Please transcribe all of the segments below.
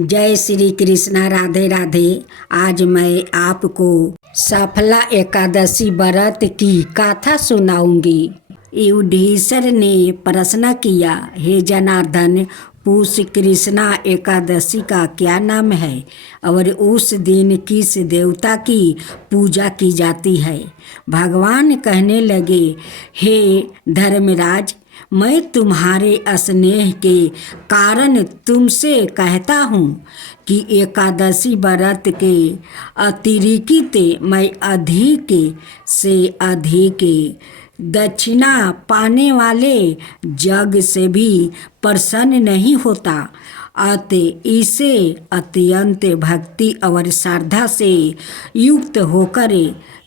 जय श्री कृष्णा। राधे राधे। आज मैं आपको सफला एकादशी व्रत की कथा सुनाऊंगी। युधिष्ठिर ने प्रश्न किया, हे जनार्दन, पूष कृष्णा एकादशी का क्या नाम है और उस दिन किस देवता की पूजा की जाती है? भगवान कहने लगे, हे धर्मराज, मैं तुम्हारे स्नेह के कारण तुमसे कहता हूँ कि एकादशी व्रत के अतिरिक्त मैं अधिक से अधिक दक्षिणा पाने वाले जग से भी प्रसन्न नहीं होता। अतः इसे अत्यंत भक्ति और श्रद्धा से युक्त होकर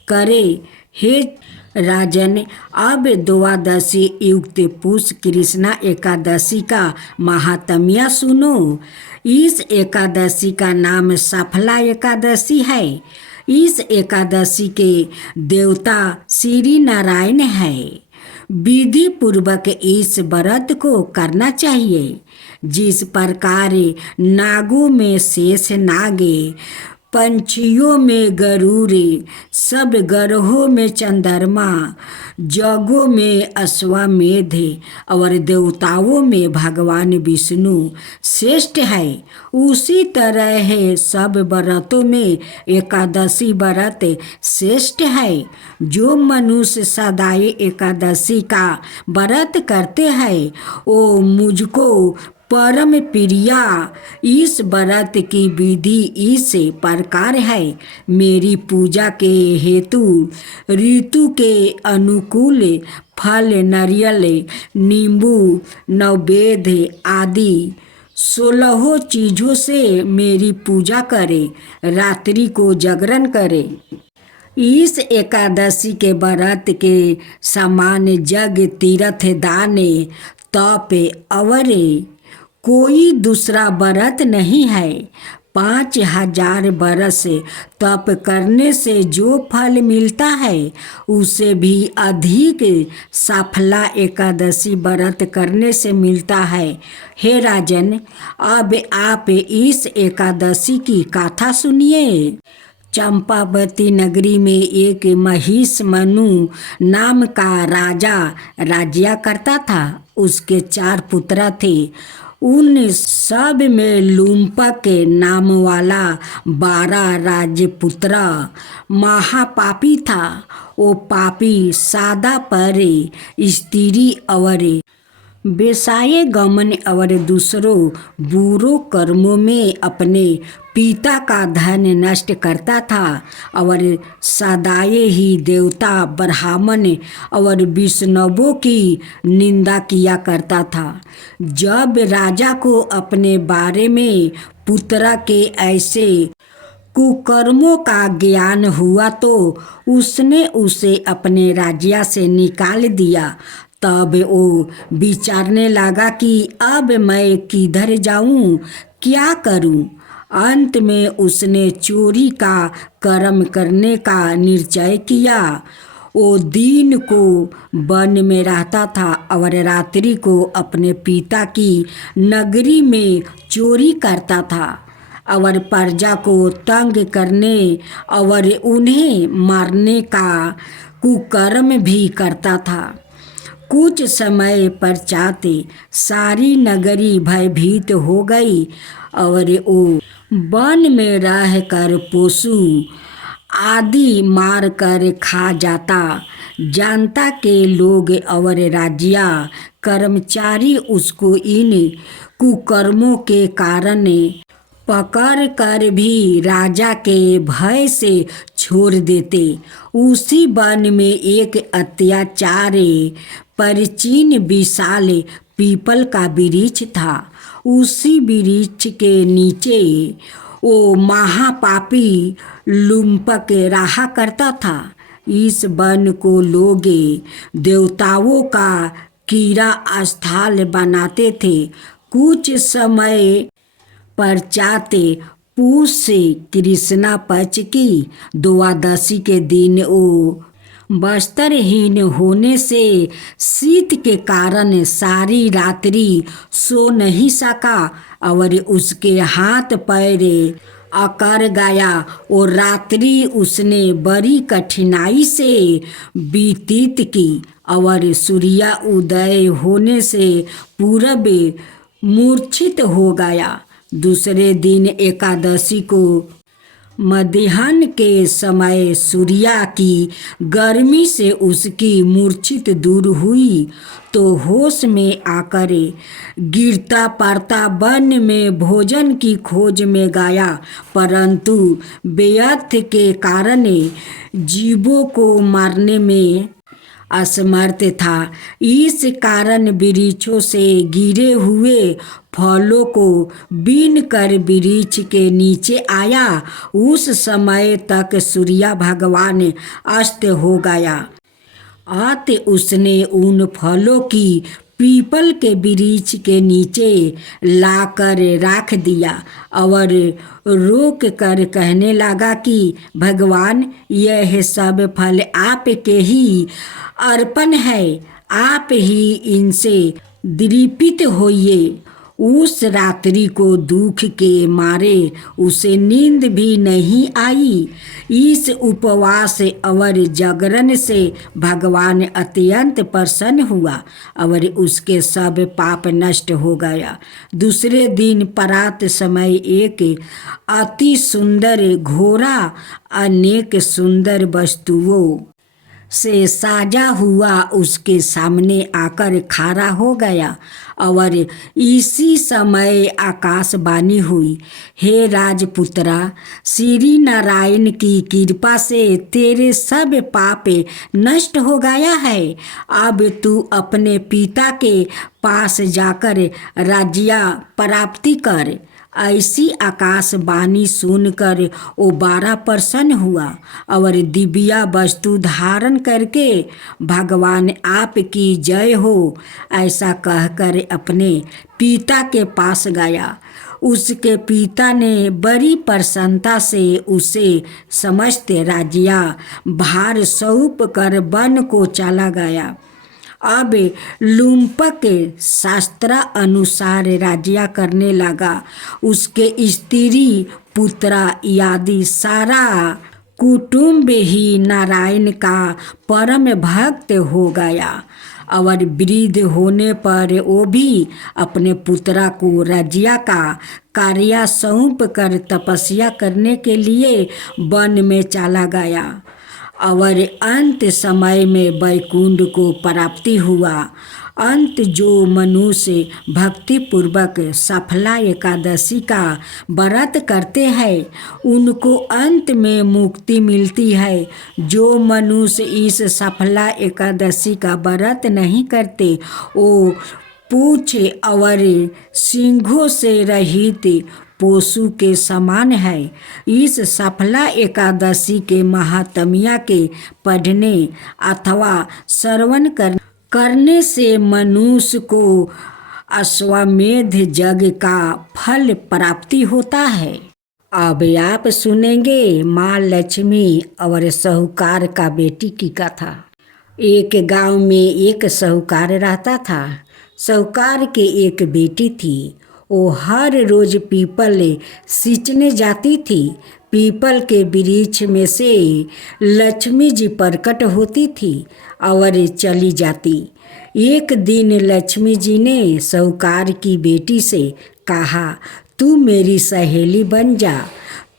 करे। हे राजन, अब द्वादशी युक्त पूष कृष्णा एकादशी का महात्म्य सुनो। इस एकादशी का नाम सफला एकादशी है। इस एकादशी के देवता श्री नारायण है। विधि पूर्वक इस व्रत को करना चाहिए। जिस प्रकार नागों में शेष नागे, पंछियों में गरुड़, सब ग्रहों में चंद्रमा, जगों में अश्वमेध और देवताओं में भगवान विष्णु श्रेष्ठ है, उसी तरह है सब व्रतों में एकादशी व्रत श्रेष्ठ है। जो मनुष्य सदाई एकादशी का व्रत करते हैं वो मुझको परम प्रिया। इस व्रत की विधि इस प्रकार है। मेरी पूजा के हेतु ऋतु के अनुकूल फल, नारियल, नींबू, नैवेद्य आदि 16 चीज़ों से मेरी पूजा करे, रात्रि को जागरण करे। इस एकादशी के व्रत के समान जग, तीर्थ, दान, तप और कोई दूसरा व्रत नहीं है। 5000 बरस तप करने से जो फल मिलता है उसे भी अधिक सफला एकादशी व्रत करने से मिलता है। हे राजन, अब आप इस एकादशी की कथा सुनिए। चंपावती नगरी में एक महिष्मनु नाम का राजा राज्य करता था। उसके 4 पुत्र थे। उन सब में लूम्पक नाम वाला 12 राजपुत्र महापापी था। वो पापी सादा पर स्त्री और बेसाये गमन और दूसरों बुरों कर्मों में अपने पिता का धन नष्ट करता था और सदाए ही देवता, ब्राह्मण और वैष्णवों की निंदा किया करता था। जब राजा को अपने बारे में पुत्र के ऐसे कुकर्मों का ज्ञान हुआ तो उसने उसे अपने राज्य से निकाल दिया। तब वो विचारने लगा कि अब मैं किधर जाऊं, क्या करूं। अंत में उसने चोरी का कर्म करने का निश्चय किया। वो दिन को वन में रहता था और रात्रि को अपने पिता की नगरी में चोरी करता था और प्रजा को तंग करने और उन्हें मारने का कुकर्म भी करता था। कुछ समय पश्चात सारी नगरी भयभीत हो गई और वो वन में रहकर पशु आदि मार कर खा जाता। जनता के लोग और राज्य कर्मचारी उसको इन कुकर्मों के कारण पकड़ कर भी राजा के भय से छोड़ देते। उसी वन में एक अत्याचार प्राचीन विशाल पीपल का वृक्ष था। उसी वृक्ष के नीचे वो महापापी लूम्पक रहा करता था। इस वन को लोग देवताओं का कीड़ा स्थल बनाते थे। कुछ समय पश्चात पूष कृष्णा पक्ष की द्वादशी के दिन वो वस्त्रहीन होने से शीत के कारण सारी रात्रि सो नहीं सका और उसके हाथ पैर अकड़ गया और रात्रि उसने बड़ी कठिनाई से व्यतीत की और सूर्य उदय होने से पूरब मूर्छित हो गया। दूसरे दिन एकादशी को मध्याह्न के समय सूर्या की गर्मी से उसकी मूर्छित दूर हुई तो होश में आकर गिरता पड़ता वन में भोजन की खोज में गया, परंतु व्यर्थ के कारण जीवों को मारने में असमर्थ था। इस कारण वृक्षों से गिरे हुए फलों को बीन कर वृक्ष के नीचे आया। उस समय तक सूर्य भगवान अस्त हो गया। अत उसने उन फलों की पीपल के वृक्ष के नीचे लाकर रख दिया और रोक कर कहने लगा कि भगवान, यह सब फल आपके ही अर्पण है, आप ही इनसे दीपित होइए। उस रात्रि को दुख के मारे उसे नींद भी नहीं आई। इस उपवास और जागरण से भगवान अत्यंत प्रसन्न हुआ और उसके सब पाप नष्ट हो गया। दूसरे दिन प्रातः समय एक अति सुंदर घोड़ा अनेक सुंदर वस्तुओं से साजा हुआ उसके सामने आकर खड़ा हो गया और इसी समय आकाशवाणी हुई, हे राजपुत्रा, श्री नारायण की कृपा से तेरे सब पाप नष्ट हो गया है। अब तू अपने पिता के पास जाकर राज्य प्राप्ति कर। ऐसी आकाशवाणी सुनकर वो बड़ा प्रसन्न हुआ और दिव्या वस्तु धारण करके भगवान आपकी जय हो ऐसा कहकर अपने पिता के पास गया। उसके पिता ने बड़ी प्रसन्नता से उसे समस्त राज्य भार सौंप कर वन को चला गया। अब लुम्पक शास्त्र अनुसार राज्य करने लगा। उसके स्त्री पुत्रा आदि सारा कुटुंब ही नारायण का परम भक्त हो गया और वृद्ध होने पर वो भी अपने पुत्रा को राज्य का कार्य सौंप कर तपस्या करने के लिए वन में चला गया और अंत समय में वैकुंठ को प्राप्ति हुआ। अंत जो मनुष्य भक्ति पूर्वक सफला एकादशी का व्रत करते हैं उनको अंत में मुक्ति मिलती है। जो मनुष्य इस सफला एकादशी का व्रत नहीं करते वो पूंछ और सींगों से रहित पशु के समान है। इस सफला एकादशी के महात्म्य के पढ़ने अथवा श्रवण करने से मनुष्य को अश्वमेध यज्ञ का फल प्राप्ति होता है। अब आप सुनेंगे माँ लक्ष्मी और साहूकार का बेटी की कथा। एक गांव में एक साहूकार रहता था। साहूकार के एक बेटी थी। वो हर रोज पीपल सींचने जाती थी। पीपल के वृक्ष में से लक्ष्मी जी प्रकट होती थी और चली जाती। एक दिन लक्ष्मी जी ने साहूकार की बेटी से कहा, तू मेरी सहेली बन जा।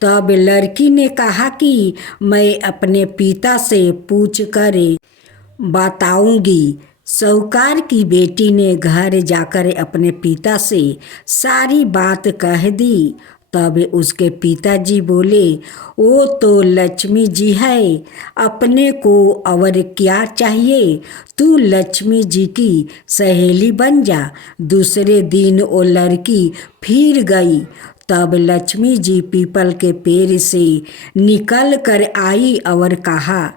तब लड़की ने कहा कि मैं अपने पिता से पूछ कर बताऊंगी। साहूकार की बेटी ने घर जाकर अपने पिता से सारी बात कह दी। तब उसके पिताजी बोले, वो तो लक्ष्मी जी है, अपने को और क्या चाहिए, तू लक्ष्मी जी की सहेली बन जा। दूसरे दिन वो लड़की फिर गई। तब लक्ष्मी जी पीपल के पेड़ से निकल कर आई और कहा,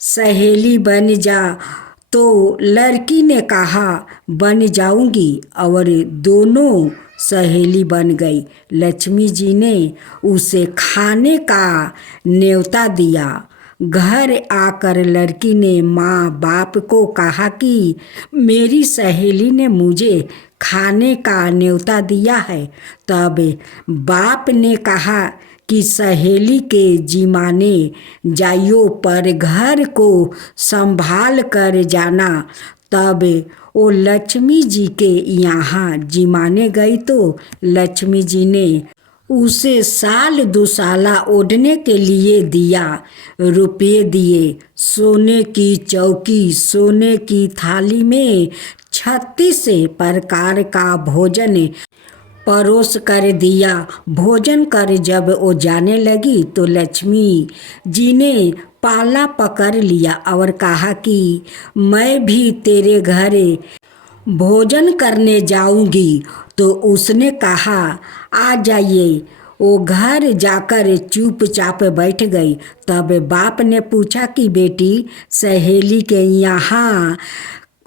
सहेली बन जा। तो लड़की ने कहा, बन जाऊंगी, और दोनों सहेली बन गई। लक्ष्मी जी ने उसे खाने का न्योता दिया। घर आकर लड़की ने माँ बाप को कहा कि मेरी सहेली ने मुझे खाने का न्योता दिया है। तब बाप ने कहा कि सहेली के जिमाने जाइयो, पर घर को संभाल कर जाना। तब वो लक्ष्मी जी के यहाँ जिमाने गई तो लक्ष्मी जी ने उसे साल दुसाला ओढ़ने के लिए दिया, रुपये दिए, सोने की चौकी, सोने की थाली में 36 प्रकार का भोजन परोस कर दिया। भोजन कर जब वो जाने लगी तो लक्ष्मी जी ने पाला पकड़ लिया और कहा कि मैं भी तेरे घर भोजन करने जाऊंगी। तो उसने कहा आ जाइए। वो घर जाकर चुपचाप बैठ गई। तब बाप ने पूछा कि बेटी, सहेली के यहाँ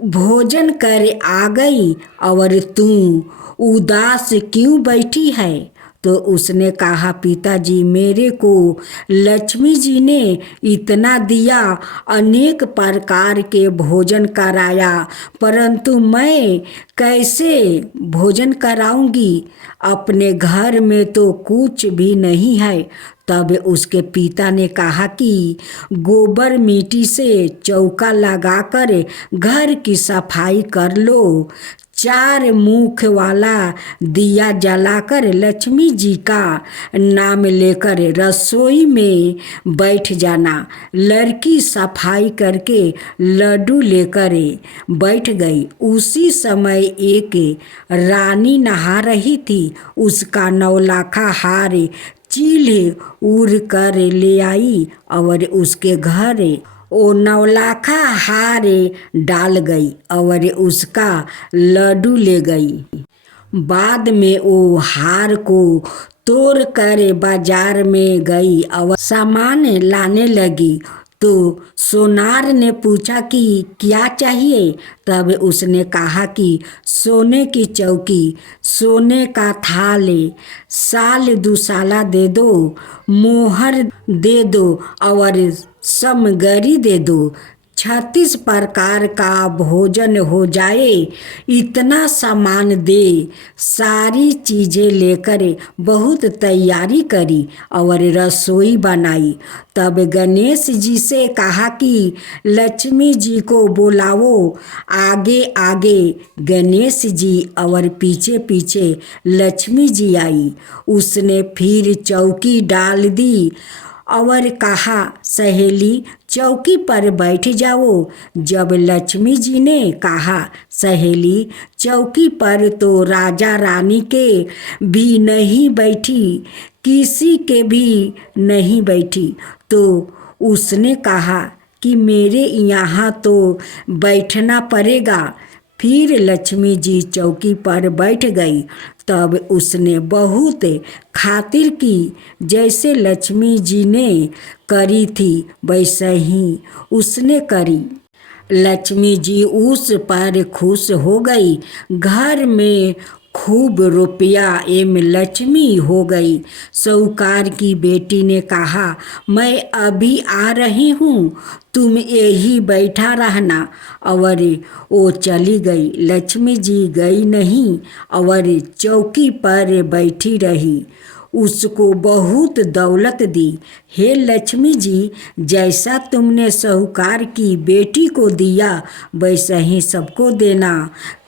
भोजन कर आ गई और तू उदास क्यों बैठी है? तो उसने कहा पिताजी, मेरे को लक्ष्मी जी ने इतना दिया, अनेक प्रकार के भोजन कराया, परंतु मैं कैसे भोजन कराऊंगी? अपने घर में तो कुछ भी नहीं है। तब उसके पिता ने कहा कि गोबर मिट्टी से चौका लगाकर घर की सफाई कर लो, 4 मुख वाला दिया जलाकर लक्ष्मी जी का नाम लेकर रसोई में बैठ जाना। लड़की सफाई करके लड्डू लेकर बैठ गई। उसी समय एक रानी नहा रही थी। उसका 9 लाखा हार चील उड़ कर ले आई और उसके घर वो 9 लाखा हार डाल गई और उसका लड्डू ले गई। बाद में वो हार को तोड़ कर बाजार में गई और सामान लाने लगी। तो सोनार ने पूछा कि क्या चाहिए? तब उसने कहा कि सोने की चौकी, सोने का थाल, साल दुसाला दे दो, मोहर दे दो और समगरी दे दो। 36 प्रकार का भोजन हो जाए, इतना सामान दे। सारी चीज़ें लेकर बहुत तैयारी करी और रसोई बनाई। तब गणेश जी से कहा कि लक्ष्मी जी को बुलाओ। आगे आगे गणेश जी और पीछे पीछे लक्ष्मी जी आई। उसने फिर चौकी डाल दी और कहा सहेली चौकी पर बैठ जाओ। जब लक्ष्मी जी ने कहा सहेली चौकी पर, तो राजा रानी के भी नहीं बैठी, किसी के भी नहीं बैठी। तो उसने कहा कि मेरे यहाँ तो बैठना पड़ेगा। फिर लक्ष्मी जी चौकी पर बैठ गई। तब उसने बहुत खातिर की। जैसे लक्ष्मी जी ने करी थी वैसे ही उसने करी। लक्ष्मी जी उस पर खुश हो गई। घर में खूब रुपया एवं लक्ष्मी हो गई। साहूकार की बेटी ने कहा मैं अभी आ रही हूँ, तुम यही बैठा रहना। और वो चली गई। लक्ष्मी जी गई नहीं और चौकी पर बैठी रही। उसको बहुत दौलत दी। हे लक्ष्मी जी, जैसा तुमने साहूकार की बेटी को दिया वैसा ही सबको देना।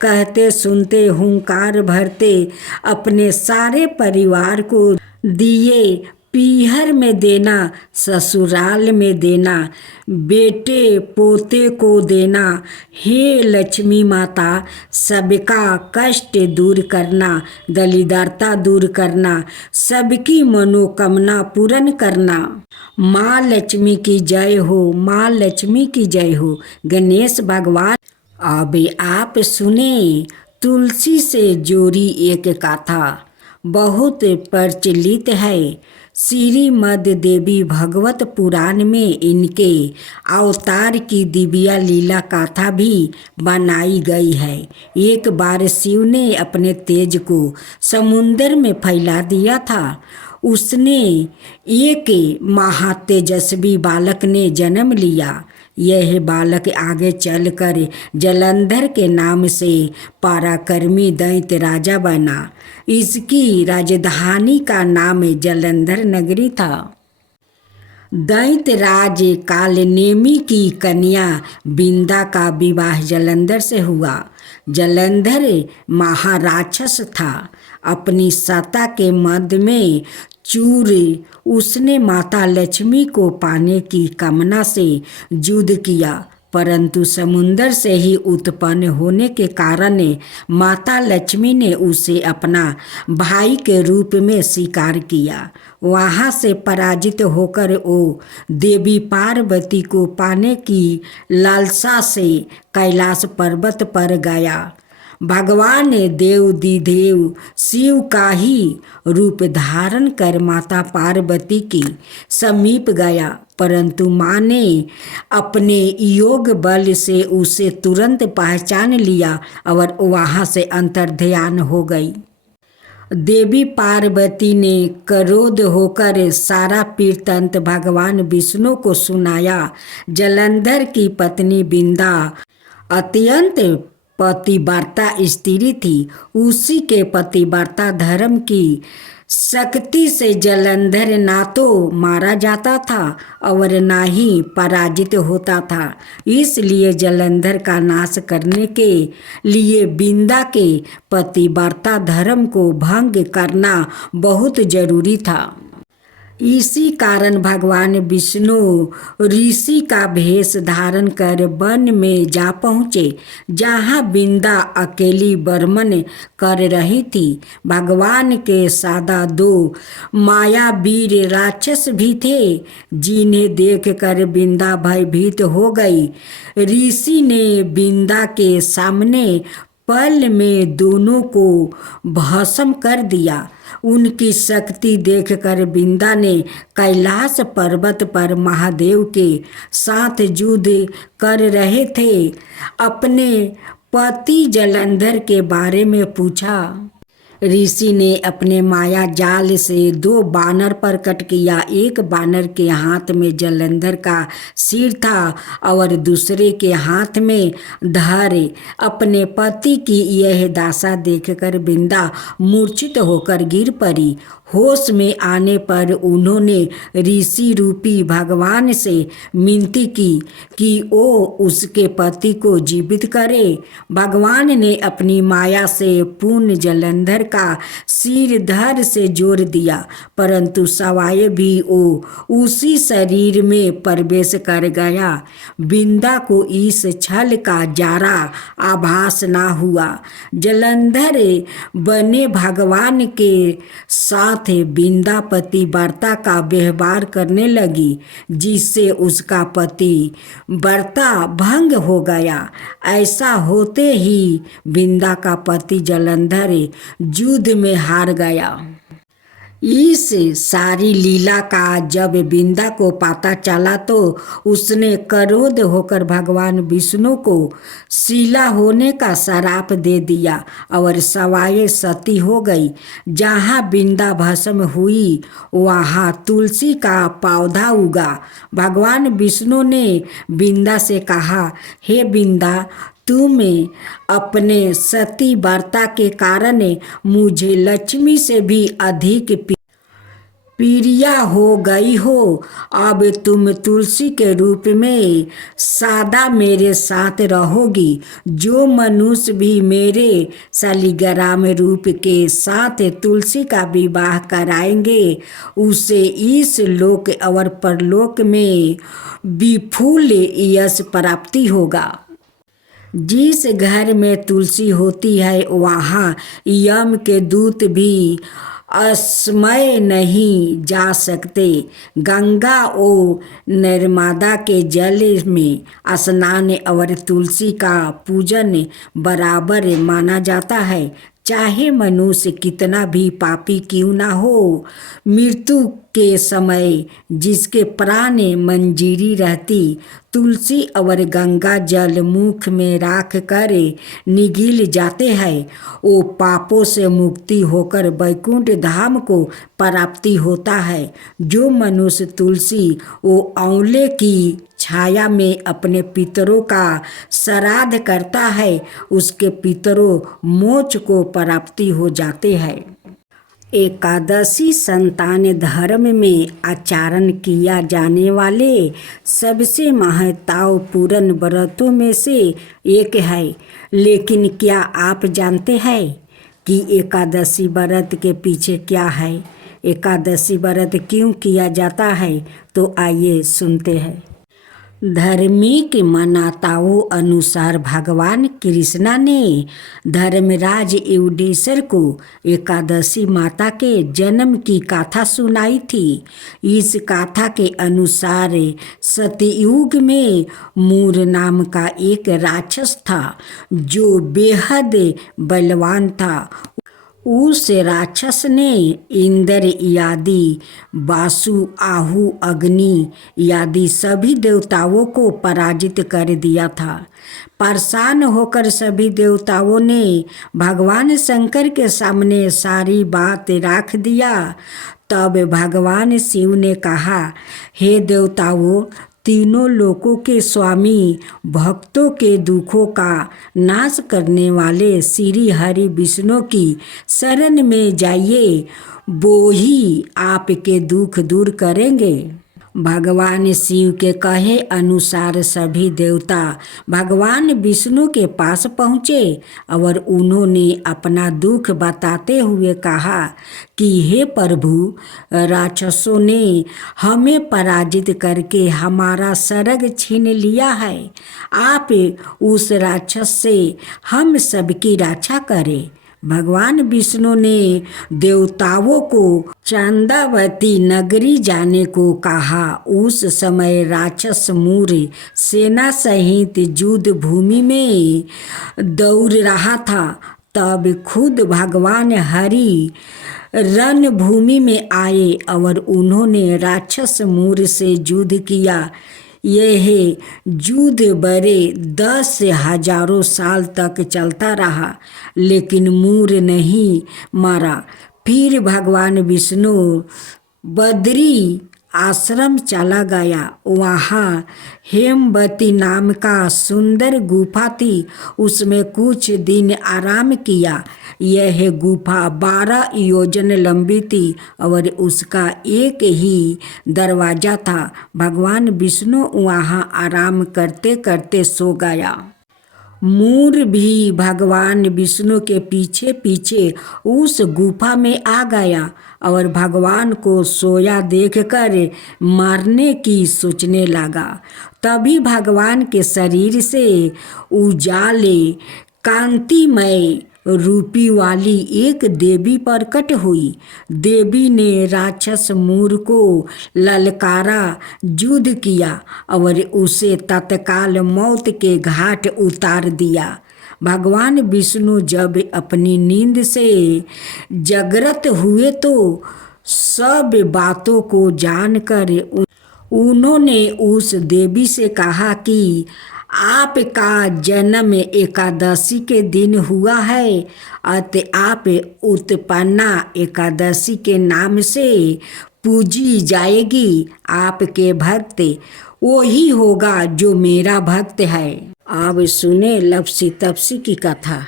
कहते सुनते हुंकार भरते अपने सारे परिवार को दिए। पीहर में देना, ससुराल में देना, बेटे पोते को देना। हे लक्ष्मी माता, सबका कष्ट दूर करना, दरिद्रता दूर करना, सबकी मनोकामना पूर्ण करना। माँ लक्ष्मी की जय हो, माँ लक्ष्मी की जय हो। गणेश भगवान। अब आप सुने तुलसी से जोड़ी एक कथा, बहुत प्रचलित है। श्रीमद् देवी भगवत पुराण में इनके अवतार की दिव्या लीला कथा भी बनाई गई है। एक बार शिव ने अपने तेज को समुंदर में फैला दिया था। उसने एक महातेजस्वी बालक ने जन्म लिया। यह बालक आगे चलकर जलंधर के नाम से पराक्रमी दैत्य राजा बना। इसकी राजधानी का नाम जलंधर नगरी था। दैत्यराज कालनेमी की कन्या बिंदा का विवाह जलंधर से हुआ। जलंधर महाराक्षस था। अपनी सत्ता के मध्य में चूर उसने माता लक्ष्मी को पाने की कामना से युद्ध किया, परंतु समुंदर से ही उत्पन्न होने के कारण माता लक्ष्मी ने उसे अपना भाई के रूप में स्वीकार किया। वहाँ से पराजित होकर वो देवी पार्वती को पाने की लालसा से कैलाश पर्वत पर गया। भगवान देवाधिदेव शिव का ही रूप धारण कर माता पार्वती के समीप गया, परंतु माँ ने अपने योग बल से उसे तुरंत पहचान लिया और वहाँ से अंतर्ध्यान हो गई। देवी पार्वती ने क्रोध होकर सारा वृत्तांत भगवान विष्णु को सुनाया। जलंधर की पत्नी बिंदा अत्यंत पतिव्रता स्त्री थी। उसी के पतिव्रता धर्म की शक्ति से जलंधर ना तो मारा जाता था और ना ही पराजित होता था। इसलिए जलंधर का नाश करने के लिए बिंदा के पतिव्रता धर्म को भंग करना बहुत जरूरी था। इसी कारण भगवान विष्णु ऋषि का भेष धारण कर वन में जा पहुँचे, जहाँ बिंदा अकेली बर्मन कर रही थी। भगवान के सादा दो मायावीर राक्षस भी थे, जिन्हें देखकर बिंदा भयभीत हो गई। ऋषि ने बिंदा के सामने पल में दोनों को भस्म कर दिया। उनकी शक्ति देखकर बिंदा ने कैलाश पर्वत पर महादेव के साथ युद्ध कर रहे थे अपने पति जलंधर के बारे में पूछा। ऋषि ने अपने माया जाल से दो बानर प्रकट किया। एक बानर के हाथ में जलंधर का सिर था और दूसरे के हाथ में धर। अपने पति की यह दशा देखकर बिंदा मूर्छित होकर गिर पड़ी। होश में आने पर उन्होंने ऋषि रूपी भगवान से विनती की कि वो उसके पति को जीवित करे। भगवान ने अपनी माया से पूर्ण जलंधर का सिर धड़ से जोड़ दिया, परंतु सवाए भी वो उसी शरीर में प्रवेश कर गया। बिंदा को इस छल का जरा आभास ना हुआ। जलंधर बने भगवान के साथ बिंदा पतिव्रता का व्यवहार करने लगी, जिससे उसका पति व्रता भंग हो गया। ऐसा होते ही बिंदा का पति जलंधर युद्ध में हार गया। इस सारी लीला का जब बिंदा को पता चला तो उसने क्रोध होकर भगवान विष्णु को शीला होने का श्राप दे दिया और सवाए सती हो गई। जहाँ बिंदा भस्म हुई वहाँ तुलसी का पौधा उगा। भगवान विष्णु ने बिंदा से कहा, हे बिंदा, तुम अपने सती व्रता के कारण मुझे लक्ष्मी से भी अधिक प्रिया हो गई हो। अब तुम तुलसी के रूप में सदा मेरे साथ रहोगी। जो मनुष्य भी मेरे शालिग्राम रूप के साथ तुलसी का विवाह कराएंगे, उसे इस लोक और परलोक में विपुल यश प्राप्ति होगा। जिस घर में तुलसी होती है वहाँ यम के दूत भी असमय नहीं जा सकते। गंगा और नर्मदा के जल में स्नान और तुलसी का पूजन बराबर माना जाता है। चाहे मनुष्य कितना भी पापी क्यों ना हो, मृत्यु के समय जिसके प्राण मंजीरी रहती, तुलसी और गंगा जल मुख में राख कर निगल जाते हैं, वो पापों से मुक्ति होकर वैकुंठ धाम को प्राप्ति होता है। जो मनुष्य तुलसी वो आंवले की छाया में अपने पितरों का श्राद्ध करता है, उसके पितरों मोक्ष को प्राप्ति हो जाते हैं। एकादशी संतान धर्म में आचरण किया जाने वाले सबसे महत्वपूर्ण व्रतों में से एक है। लेकिन क्या आप जानते हैं कि एकादशी व्रत के पीछे क्या है? एकादशी व्रत क्यों किया जाता है? तो आइए सुनते हैं। धार्मिक मान्यताओं अनुसार भगवान कृष्णा ने धर्मराज युधिष्ठिर को एकादशी माता के जन्म की कथा सुनाई थी। इस कथा के अनुसार सतयुग में मूर नाम का एक राक्षस था जो बेहद बलवान था। उस राक्षस ने इंद्र आदि, वासु, आहु, अग्नि आदि सभी देवताओं को पराजित कर दिया था। परेशान होकर सभी देवताओं ने भगवान शंकर के सामने सारी बात रख दिया। तब भगवान शिव ने कहा, हे देवताओं, तीनों लोकों के स्वामी, भक्तों के दुखों का नाश करने वाले श्री हरि विष्णु की शरण में जाइए, वो ही आपके दुख दूर करेंगे। भगवान शिव के कहे अनुसार सभी देवता भगवान विष्णु के पास पहुँचे और उन्होंने अपना दुख बताते हुए कहा कि हे प्रभु, राक्षसों ने हमें पराजित करके हमारा स्वर्ग छीन लिया है। आप उस राक्षस से हम सबकी रक्षा करें। भगवान विष्णु ने देवताओं को चंदावती नगरी जाने को कहा। उस समय राक्षस मूर सेना सहित युद्ध भूमि में दौड़ रहा था। तब खुद भगवान हरि रणभूमि में आए और उन्होंने राक्षस मूर से युद्ध किया। यह युद्ध बड़े 10,000 साल तक चलता रहा, लेकिन मूर नहीं मारा। फिर भगवान विष्णु बद्री आश्रम चला गया। वहाँ हेमवती नाम का सुंदर गुफा थी, उसमें कुछ दिन आराम किया। यह गुफा 12 योजन लंबी थी और उसका एक ही दरवाजा था। भगवान विष्णु वहाँ आराम करते करते सो गया। मूर भी भगवान विष्णु के पीछे पीछे उस गुफा में आ गया और भगवान को सोया देखकर मारने की सोचने लगा। तभी भगवान के शरीर से उजाले कांतिमय रूपी वाली एक देवी प्रकट हुई। देवी ने राक्षस मूर को ललकारा, युद्ध किया और उसे तत्काल मौत के घाट उतार दिया। भगवान विष्णु जब अपनी नींद से जागृत हुए तो सब बातों को जानकर उन्होंने उस देवी से कहा कि आपका जन्म एकादशी के दिन हुआ है, अतः आप उत्पन्ना एकादशी के नाम से पूजी जाएगी। आपके भक्त वही होगा जो मेरा भक्त है। अब सुने लपसी तपसी की कथा।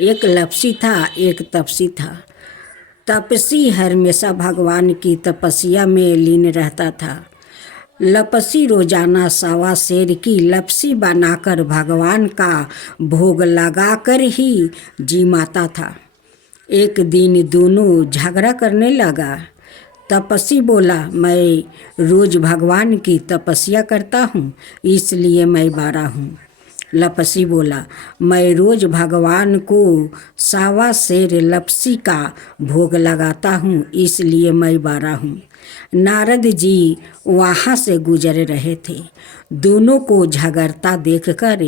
एक लपसी था, एक तपसी था। तपसी हमेशा भगवान की तपस्या में लीन रहता था। लपसी रोजाना 1.25 सेर की लपसी बनाकर भगवान का भोग लगाकर ही जिमाता था। एक दिन दोनों झगड़ा करने लगा। तपसी बोला, मैं रोज भगवान की तपस्या करता हूँ, इसलिए मैं बारा हूँ। लपसी बोला, मैं रोज भगवान को 1.25 सेर लपसी का भोग लगाता हूँ, इसलिए मैं बारा हूँ। नारद जी वहाँ से गुजर रहे थे। दोनों को झगड़ता देखकर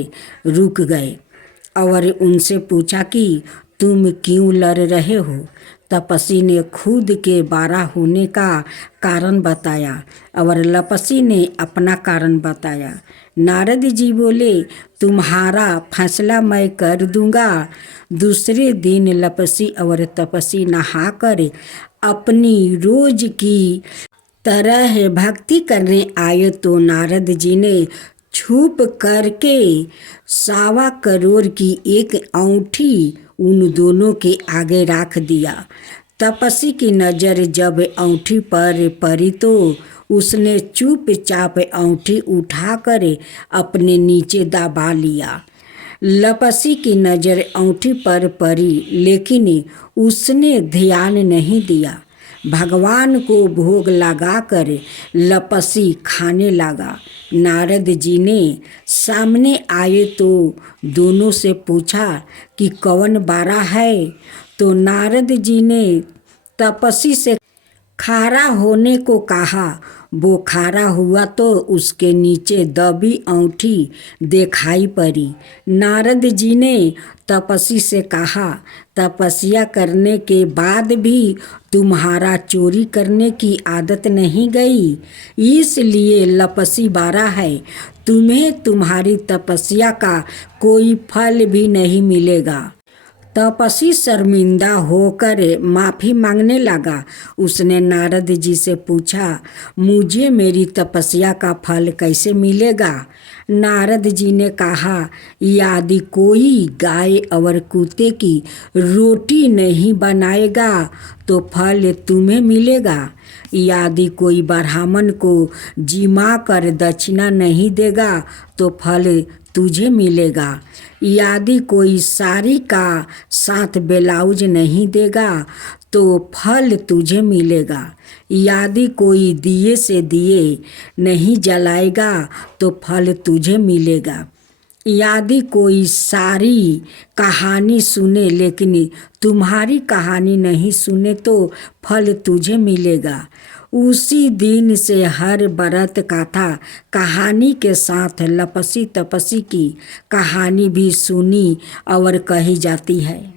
रुक गए और उनसे पूछा कि तुम क्यों लड़ रहे हो? तपस्वी ने खुद के बड़ा होने का कारण बताया और लपसी ने अपना कारण बताया। नारद जी बोले, तुम्हारा फैसला मैं कर दूंगा। दूसरे दिन लपसी और तपस्वी नहाकर अपनी रोज की तरह भक्ति करने आए तो नारद जी ने छुप करके 1.25 करोड़ की एक अंगूठी उन दोनों के आगे रख दिया। तपस्वी की नज़र जब अंगूठी पर पड़ी तो उसने चुपचाप अंगूठी उठाकर अपने नीचे दबा लिया। लपसी की नज़र अंगूठी पर पड़ी लेकिन उसने ध्यान नहीं दिया। भगवान को भोग लगाकर लपसी खाने लगा। नारद जी ने सामने आए तो दोनों से पूछा कि कौन बड़ा है? तो नारद जी ने तपस्वी से खारा होने को कहा। वो खारा हुआ तो उसके नीचे दबी अंगूठी दिखाई पड़ी। नारद जी ने तपस्वी से कहा, तपस्या करने के बाद भी तुम्हारा चोरी करने की आदत नहीं गई, इसलिए लपसी बारा है। तुम्हें तुम्हारी तपस्या का कोई फल भी नहीं मिलेगा। तपस्वी शर्मिंदा होकर माफ़ी मांगने लगा। उसने नारद जी से पूछा, मुझे मेरी तपस्या का फल कैसे मिलेगा? नारद जी ने कहा, यदि कोई गाय और कुत्ते की रोटी नहीं बनाएगा तो फल तुम्हें मिलेगा। यदि कोई ब्राह्मण को जिमा कर दक्षिणा नहीं देगा तो फल तुझे मिलेगा। यदि कोई साड़ी का साथ ब्लाउज नहीं देगा तो फल तुझे मिलेगा। यदि कोई दिए से दिए नहीं जलाएगा तो फल तुझे मिलेगा। यदि कोई सारी कहानी सुने लेकिन तुम्हारी कहानी नहीं सुने तो फल तुझे मिलेगा। उसी दिन से हर व्रत कथा कहानी के साथ लपसी तपस्वी की कहानी भी सुनी और कही जाती है।